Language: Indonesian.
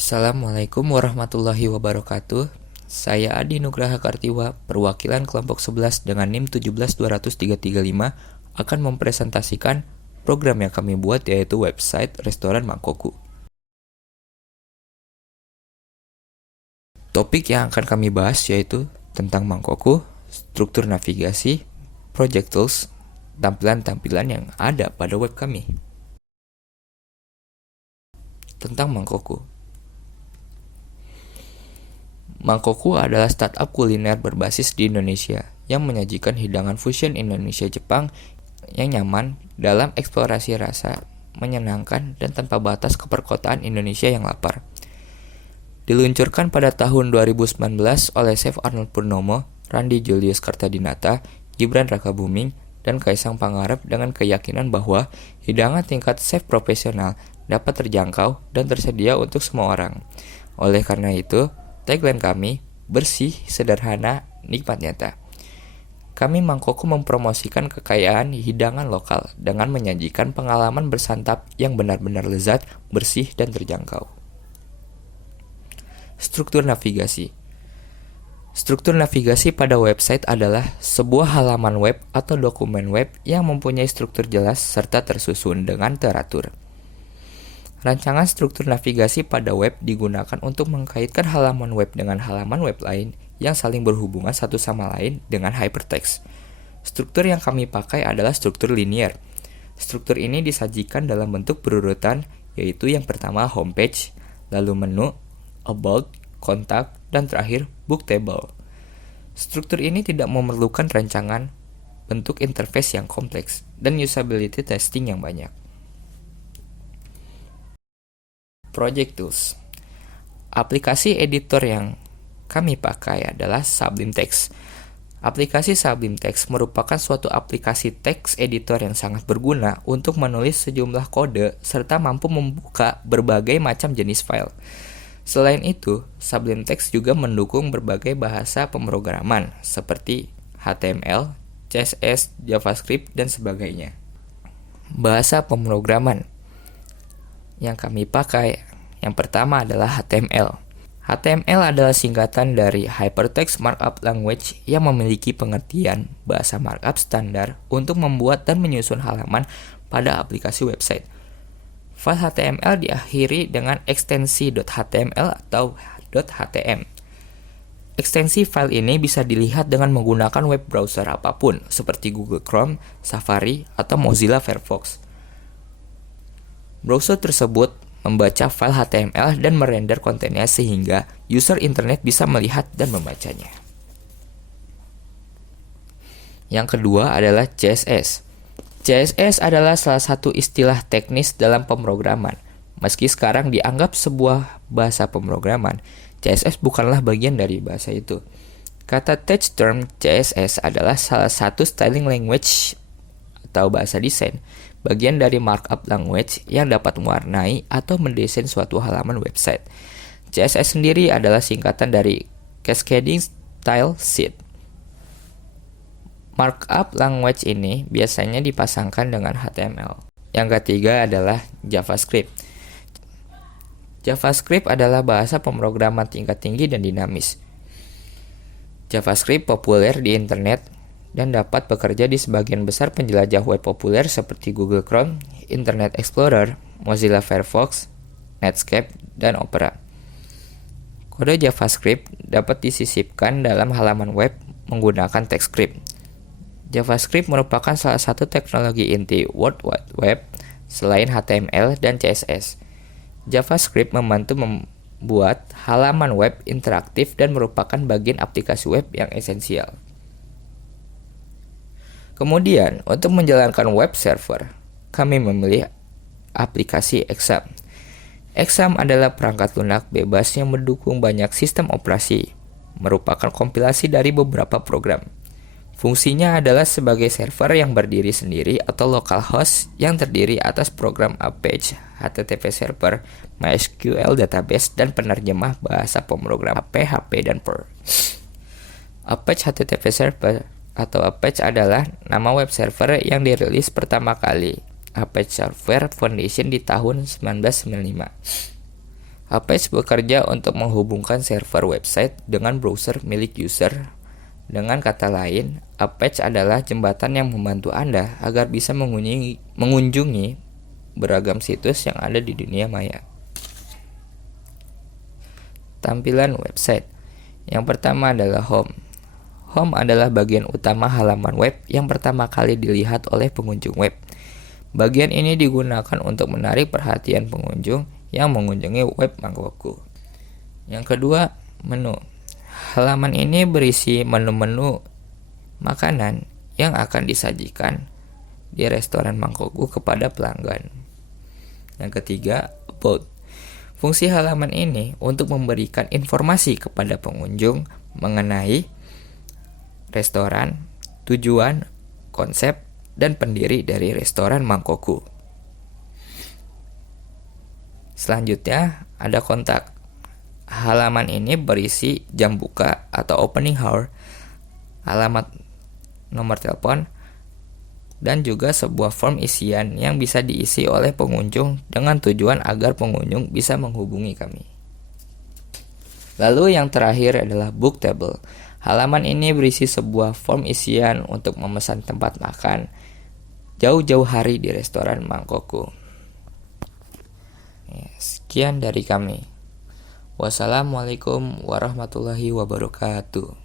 Assalamualaikum warahmatullahi wabarakatuh. Saya Adi Nugraha Kartiwa, perwakilan kelompok 11 dengan NIM 1720335 akan mempresentasikan program yang kami buat, yaitu website restoran Mangkoku. Topik yang akan kami bahas yaitu tentang Mangkoku, struktur navigasi, project tools, tampilan-tampilan yang ada pada web kami. Tentang Mangkoku. Mangkoku adalah startup kuliner berbasis di Indonesia yang menyajikan hidangan fusion Indonesia-Jepang yang nyaman dalam eksplorasi rasa, menyenangkan, dan tanpa batas ke perkotaan Indonesia yang lapar. Diluncurkan pada tahun 2019 oleh Chef Arnold Purnomo, Randy Julius Kartadinata, Gibran Rakabuming, dan Kaisang Pangarep dengan keyakinan bahwa hidangan tingkat chef profesional dapat terjangkau dan tersedia untuk semua orang. Oleh karena itu, tagline kami, bersih, sederhana, nikmat nyata. Kami Mangkoku mempromosikan kekayaan hidangan lokal dengan menyajikan pengalaman bersantap yang benar-benar lezat, bersih, dan terjangkau. Struktur navigasi. Struktur navigasi pada website adalah sebuah halaman web atau dokumen web yang mempunyai struktur jelas serta tersusun dengan teratur. Rancangan struktur navigasi pada web digunakan untuk mengkaitkan halaman web dengan halaman web lain yang saling berhubungan satu sama lain dengan hypertext. Struktur yang kami pakai adalah struktur linear. Struktur ini disajikan dalam bentuk berurutan, yaitu yang pertama homepage, lalu menu, about, kontak, dan terakhir book table. Struktur ini tidak memerlukan rancangan, bentuk interface yang kompleks, dan usability testing yang banyak. Project Tools. Aplikasi editor yang kami pakai adalah Sublime Text. Aplikasi Sublime Text merupakan suatu aplikasi teks editor yang sangat berguna untuk menulis sejumlah kode serta mampu membuka berbagai macam jenis file. Selain itu, Sublime Text juga mendukung berbagai bahasa pemrograman seperti HTML, CSS, JavaScript, dan sebagainya. Bahasa pemrograman yang kami pakai, yang pertama adalah HTML. HTML adalah singkatan dari Hypertext Markup Language yang memiliki pengertian bahasa markup standar untuk membuat dan menyusun halaman pada aplikasi website. File HTML diakhiri dengan ekstensi .html atau .htm. Ekstensi file ini bisa dilihat dengan menggunakan web browser apapun seperti Google Chrome, Safari, atau Mozilla Firefox. Browser tersebut membaca file HTML dan merender kontennya sehingga user internet bisa melihat dan membacanya. Yang kedua adalah CSS. CSS adalah salah satu istilah teknis dalam pemrograman. Meski sekarang dianggap sebuah bahasa pemrograman, CSS bukanlah bagian dari bahasa itu. Kata text term CSS adalah salah satu styling language atau bahasa desain, bagian dari markup language yang dapat mewarnai atau mendesain suatu halaman website. CSS sendiri adalah singkatan dari Cascading Style Sheet. Markup language ini biasanya dipasangkan dengan HTML. Yang ketiga adalah JavaScript. JavaScript adalah bahasa pemrograman tingkat tinggi dan dinamis. JavaScript populer di internet dan dapat bekerja di sebagian besar penjelajah web populer seperti Google Chrome, Internet Explorer, Mozilla Firefox, Netscape, dan Opera. Kode JavaScript dapat disisipkan dalam halaman web menggunakan TypeScript. JavaScript merupakan salah satu teknologi inti World Wide Web selain HTML dan CSS. JavaScript membantu membuat halaman web interaktif dan merupakan bagian aplikasi web yang esensial. Kemudian, untuk menjalankan web server, kami memilih aplikasi Exam. Exam adalah perangkat lunak bebas yang mendukung banyak sistem operasi, merupakan kompilasi dari beberapa program. Fungsinya adalah sebagai server yang berdiri sendiri atau localhost yang terdiri atas program Apache, HTTP server, MySQL database, dan penerjemah bahasa pemrograman PHP dan Perl. Apache HTTP server atau Apache adalah nama web server yang dirilis pertama kali Apache Software Foundation di tahun 1995. Apache bekerja untuk menghubungkan server website dengan browser milik user. Dengan kata lain, Apache adalah jembatan yang membantu Anda agar bisa mengunjungi beragam situs yang ada di dunia maya. Tampilan website. Yang pertama adalah home. Home adalah bagian utama halaman web yang pertama kali dilihat oleh pengunjung web. Bagian ini digunakan untuk menarik perhatian pengunjung yang mengunjungi web Mangkokku. Yang kedua, menu. Halaman ini berisi menu-menu makanan yang akan disajikan di restoran Mangkokku kepada pelanggan. Yang ketiga, about. Fungsi halaman ini untuk memberikan informasi kepada pengunjung mengenai restoran, tujuan, konsep, dan pendiri dari restoran Mangkokku. Selanjutnya ada kontak. Halaman ini berisi jam buka atau opening hour, alamat nomor telepon, dan juga sebuah form isian yang bisa diisi oleh pengunjung dengan tujuan agar pengunjung bisa menghubungi kami. Lalu yang terakhir adalah book table. Halaman ini berisi sebuah form isian untuk memesan tempat makan jauh-jauh hari di restoran Mangkokku. Sekian dari kami. Wassalamualaikum warahmatullahi wabarakatuh.